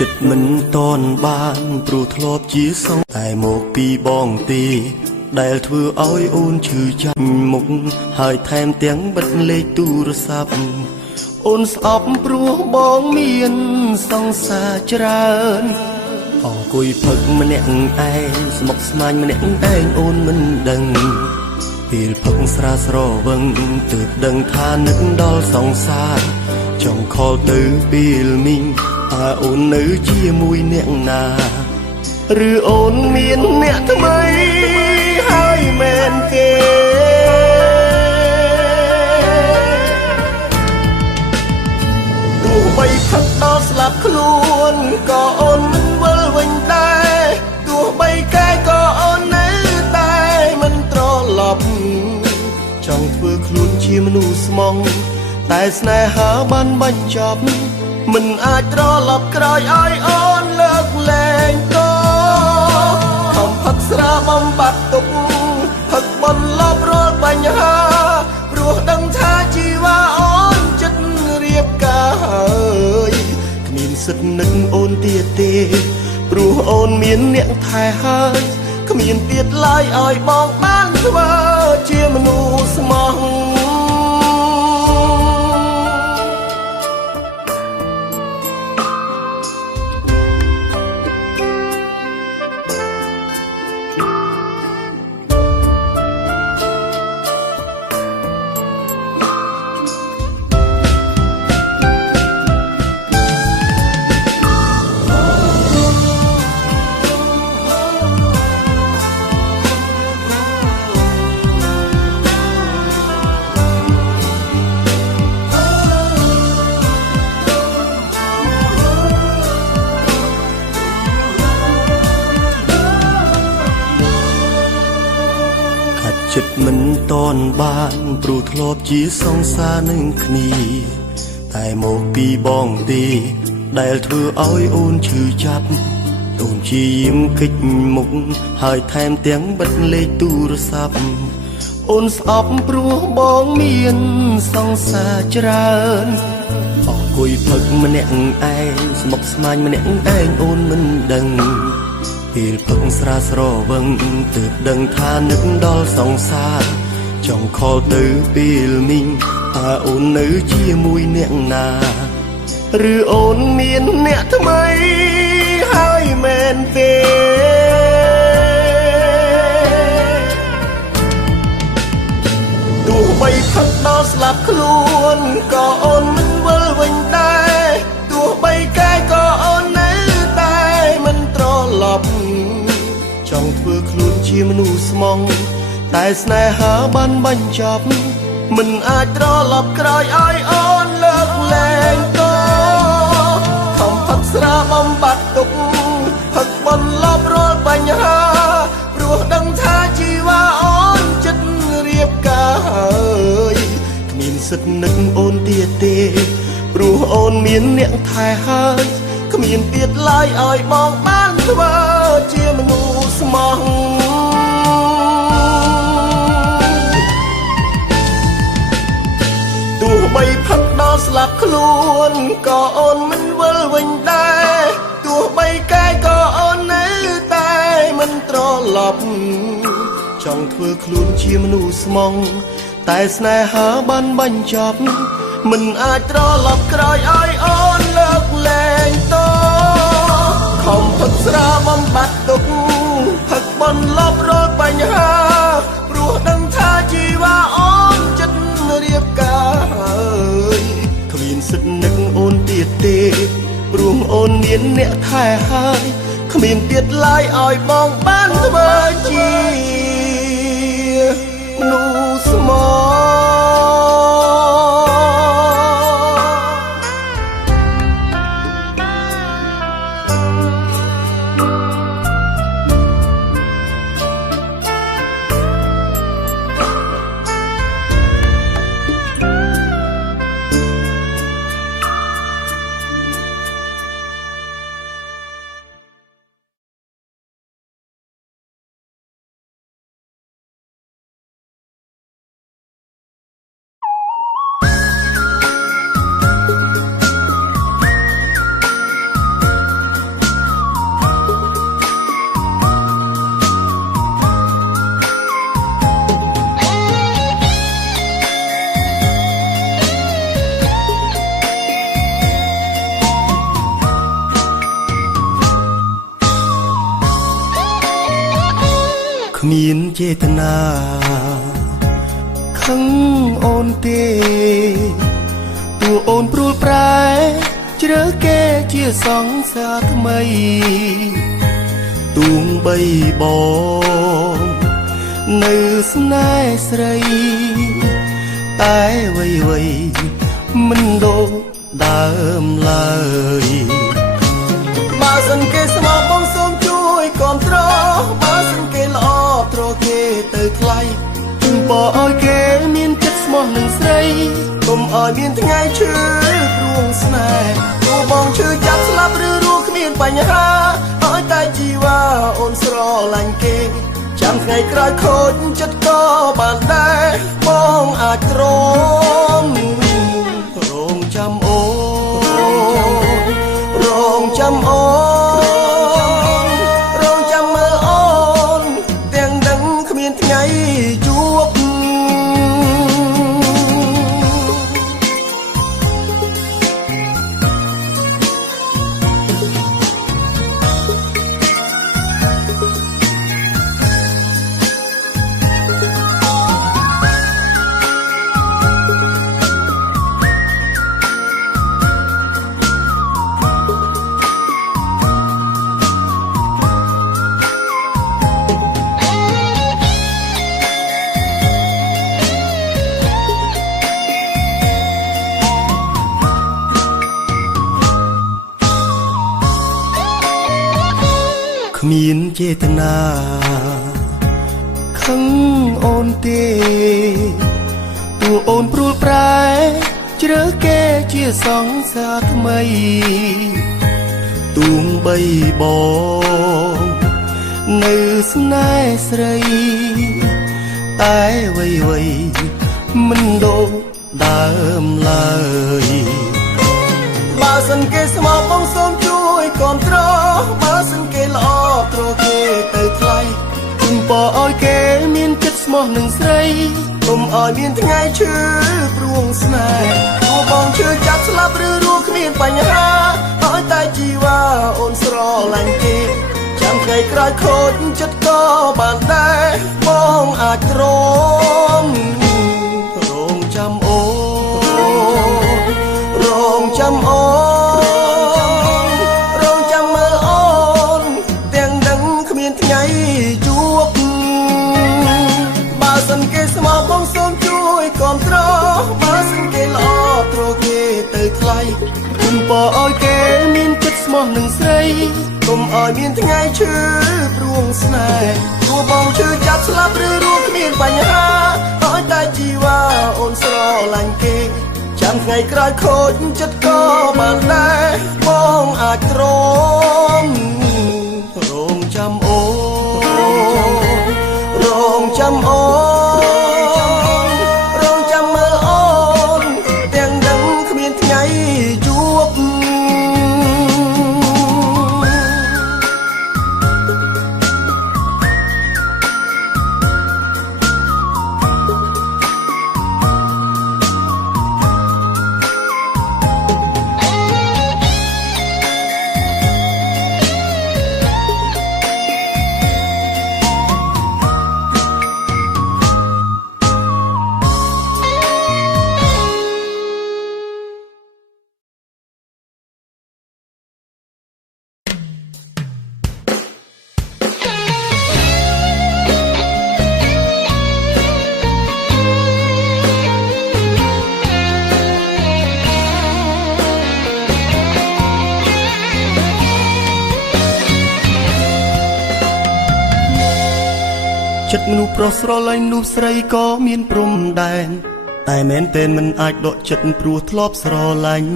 ចិត្តមិនតនបានព្រោះធ្លាប់ជាសងតែមកពីបងទីដែលធ្វើឲ្យអូនឈឺចាប់មុខហើយថែមទាំងបិទលេខទូរស័ព្ទអូនស្អប់ព្រោះបងមានសង្សារច្រើនអង្គុយផឹកម្នាក់ឯងស្មុគស្មាញម្នាក់ឯងអូនមិនដឹងពេលផឹកស្រាស្រវឹងទើបដឹងថានឹកដល់សង្សារចង់ខលទៅពេលមីងតើអូននៅជាមួយអ្នកណាឬអូនមានអ្នកថ្មីហើយមែនទេទោះបីផឹកដល់ស្លាប់ខ្លួនក៏អូនមិនវិលវិញដែរទោះបីកាយក៏អូននៅតែមិនត្រឡប់ចង់ធ្វើខ្លួនជាមនុស្សស្មងតែស្នេហាបានបញ្ចប់មិនអាចត្រឡប់ក្រោយឲ្យអូនលើកលែងតខំផឹកស្រាបំបត្តិទុកផឹកបន្លប់រាល់បញ្ហាព្រោះដឹងថាជីវ៉ាអូនចិត្តរៀបការហើយគ្មានសិទ្ធនឹកអូនទៀតទេព្រោះអូនមានអ្នកថែហើយគ្មានទៀតឡើយឲ្យបងបានធ្វើជាមនុស្សស្មោះចិត្តមិនតនបានព្រោះធ្លាប់ជាសង្សារនឹងគ្នាតែមកពីបងទេដែលធ្វើឲ្យអូនឈឺចាប់អូនជាយាមកិច្ចមុខហើយថែមទាំងបិទលេខទូរស័ព្ទអូនស្អប់ព្រោះបងមានសង្សារច្រើនអង្គុយផឹកម្នាក់ឯងស្មុគស្មាញម្នាក់ឯងអូនមិនដឹងពេលផឹកស្រាស្រវឹងទើបដឹងថានឹកដល់សង្សារចង់ខលទៅពេលមីងតើអូននៅជាមួយអ្នកណាឬអូនមានអ្នកថ្មីហើយមែនទេទោះបីផឹកដល់ស្លាប់ខ្លួនក៏អូនមិនវិលវិញដែរទោះបីកាយក៏អូននៅតែមិនត្រឡប់ចង់ធ្វើខ្លួនជាមនុស្សស្មងតែស្នេហាបានបញ្ចប់មិនអាចត្រឡប់ក្រោយឲ្យអូនលើកលែងតខំផឹកស្រាបំបត្តិទុកផឹកបន្លប់រាល់បញ្ហាព្រោះដឹងថាជីវ៉ាអូនចិត្តរៀបការហើយគ្មានសិទ្ធនឹកអូនទៀតទេព្រោះអូនមានអ្នកថែហើយគ្មានទៀតឡើយឲ្យបងបានធ្វើជាមនុស្សស្មោះទោះបីផឹកដល់ស្លាប់ខ្លួនក៏អូនមិនវិលវិញដែរទោះបីកាយក៏អូននៅតែមិនត្រឡប់ចង់ធ្វើខ្លួនជាមនុស្សស្មងតែស្នេហាបានបញ្ចប់មិនអាចត្រឡប់ក្រោយឲ្យអូនលើកលែងតខំផឹកស្រាបំបត្តិទុកផឹកបន្លប់រាល់បញ្ហាព្រោះដឹងថាជីវ៉ាអូនចិត្តរៀបការហើយគ្មានសិទ្ធនឹកអូនទៀតទេព្រោះអូនមានអ្នកថែហើយគ្មានទៀតឡើយឲ្យបងបានធ្វើជាមនុស្សស្មោះ ចេតនាខឹងអូនទេតួអូនព្រួលប្រែជ្រើគេជាសង្សារថ្មីទួងបីបងនៅស្នេហ៍ស្រីតែវ័យមិនដូចដើមឡើយបើសិនគេស្មោះបងសូមជួយគាំទ្របើសិនគេល្អត្រគេទៅថ្លៃជូនបអោយគេមានចិត្តស្មោះនឹងស្រីកុំអោយមានថ្ងៃឈឺព្រួងស្នេហ៍ទោះបងឈឺចាប់ស្លាប់ឬរស់គ្មានបញ្ហាអោយតែជីវ៉ាអូនស្រឡាញ់គេចាំថ្ងៃក្រោយខូចចិត្តក៏បានដែរបងអាចទ្រាំរងចាំអូនរងចាំអូនរងចាំមើលអូនទាំងដឹងគ្មានថ្ងៃជួបគ្មានចេតនាខឹងអូនទេតួអូនព្រួលប្រែជ្រើគេជាសង្សារថ្មីទួងបីបងនៅស្នេហ៍ស្រីតែវ័យមិនដូចដើមឡើយបើសិនគេស្មោះបងសូមជួយគាំទ្របើសិនគេល្អត្រគេទៅថ្លៃជូនបអោយគេមានចិត្តស្មោះនឹងស្រីកុំអោយមានថ្ងៃឈឺព្រួងស្នេហ៍ទោះបងឈឺចាប់ស្លាប់ឬរស់គ្មានបញ្ហាអោយតែជីវ៉ាអូនស្រឡាញ់គេចាំថ្ងៃក្រោយខូចចិត្តក៏បានដែរបងអាចទ្រាំរងចាំអូនរងចាំអូនរងចាំមើលអូនទាំងដឹងគ្មានថ្ងៃជួបបើសិនគេស្មោះបងសូមជួយគាំទ្របើសិនគេល្អត្រគេទៅថ្លៃជូនបអោយគេមានចិត្តស្មោះនឹងស្រីកុំអោយមានថ្ងៃឈឺព្រួងស្នេហ៍ទោះបងឈឺចាប់ស្លាប់ឬរស់គ្មានបញ្ហាអោយតែជីវ៉ាអូនស្រឡាញ់គេចាំថ្ងៃក្រោយខូចចិត្តក៏បានដែរបងអាចទ្រាំរងចាំអូនរងចាំអូនរងចាំមើលអូនទាំងដឹងគ្មានថ្ងៃជួបចិត្តមនុស្សប្រុសស្រឡាញ់នោះស្រីក៏មានព្រំដែនតែមែនទែនមិនអាចដកចិត្តព្រោះធ្លាប់ស្រឡាញ់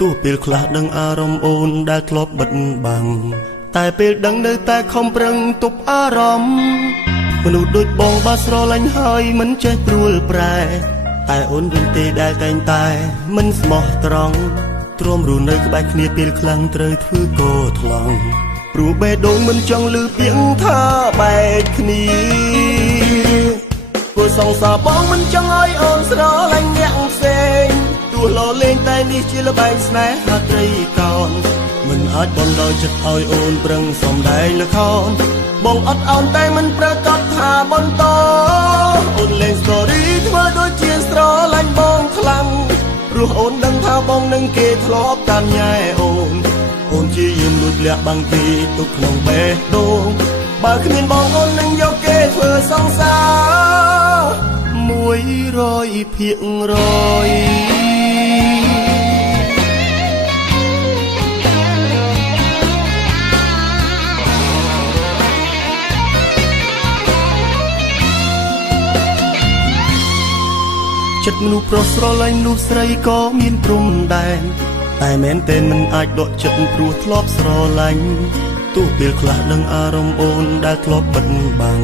ទោះពេលខ្លះដឹងអារម្មណ៍អូនដែលធ្លាប់បិទបាំងតែពេលដឹងនៅតែខំប្រឹងទប់អារម្មណ៍មនុស្សដូចបងបើស្រឡាញ់ហើយមិនចេះព្រួលប្រែតែអូនវិញទេដែលតែងតែមិនស្មោះត្រង់ទ្រាំរស់នៅក្បែរគ្នាពេលខ្លាំងត្រូវធ្វើកោថ្លង់ព្រោះបេះដូងមិនចង់ឮពាក្យថាបែកគ្នាព្រោះសង្សារបងមិនចង់ឲ្យអូនស្រឡាញ់អ្នកផ្សេងទោះលោលេងតែនេះជាល្បែងស្នេហាត្រីកោណមិន អាចបនដោយចិត្តឲ្យអូនប្រឹងសំដែងល្ខោនបងអត់អោនតែមិនប្រកាសថាបន្តអូនលេង story ធ្វើដូចជាស្រឡាញ់បងខ្លាំងព្រោះអូនដឹងថាបងនឹងគេធ្លាប់តាមញ៉ែអូនជាយាមលួចលាក់បាំងទីទុកក្នុងបេះដូងបើគ្មានបងអូននឹងយកគេធ្វើសង្សារ100%ចិត្តមនុស្សប្រុសស្រឡាញ់មនុស្សស្រីក៏មានព្រំដែនតែមែនតែមិនអាចដកចិត្តព្រោះធ្លាប់ស្រឡាញ់ទោះពេលខ្លះដឹងអារម្មណ៍អូនដែលធ្លាប់បិទបាំង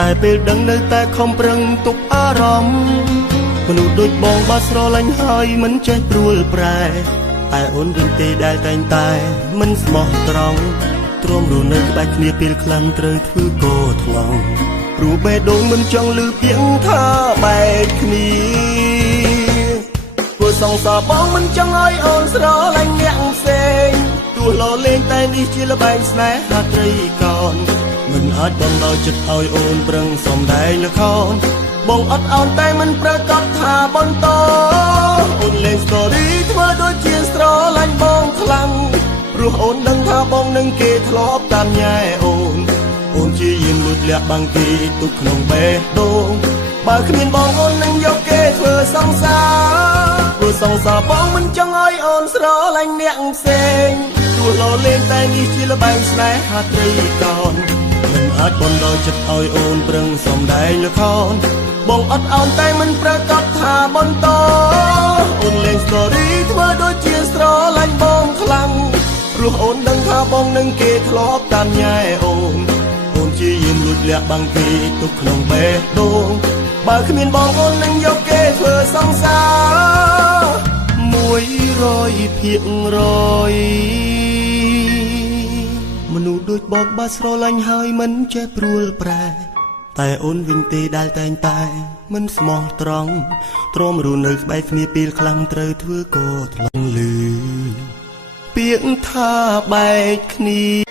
តែពេលដឹងនៅតែខំប្រឹងទប់អារម្មណ៍មនុស្សដូចបងបើស្រឡាញ់ហើយមិនចេះព្រួលប្រែតែអូនវិញទេដែលតែងតែមិនស្មោះត្រង់ទ្រាំរស់នៅក្បែរគ្នាពេលខ្លាំងត្រូវធ្វើកោថ្លង់ព្រោះបេះដូងមិនចង់ឮពាក្យថាបែកគ្នាព្រោះសង្សារបងមិនចង់ឲ្យអូនស្រឡាញ់អ្នកផ្សេងទោះលោលេងតែនេះជាល្បែងស្នេហាត្រីកោនមិនអាចបងដោយចិត្តឲ្យអូនប្រឹងសំដែងល្ខោនបងអត់អោនតែមិនប្រកាសថាបន្តអូនលេង story ធ្វើដូចជាស្រឡាញ់បងខ្លាំងព្រោះអូនដឹងថាបងនឹងគេធ្លាប់តាមញ៉ែអូនជាយាមលួចលាក់បាំងទីទុកក្នុងបេះដូងបើគ្មានបងអូននឹងយកគេធ្វើសង្សារព្រោះសង្សារបងមិនចង់ឲ្យអូនស្រឡាញ់អ្នកផ្សេងទោះលោលេងតែនេះជាល្បែងស្នេហាត្រីកោនមិនអាចបនដោយចិត្តឲ្យអូនប្រឹងសំដែងល្ខោនបងអត់អោនតែមិនប្រកាសថាបន្តអូនលេង story ធ្វើដូចជាស្រឡាញ់បងខ្លាំងព្រោះអូនដឹងថាបងនឹងគេធ្លាប់តាមញ៉ែអូនជាយាមលួចលាក់បាំងទីទុកក្នុងបេះដូងបើគ្មានបងអូននឹងយកគេធ្វើសង្សារ100%មនុស្សដូចបងបើស្រឡាញ់ហើយមិនចេះព្រួលប្រែតែអូនវិញទេដែលតែងតែមិនស្មោះត្រង់ទ្រាំរស់នៅក្បែរគ្នាពេលខ្លាំងត្រូវធ្វើក៏ថ្លឹងលឺពាក្យថាបែកគ្នា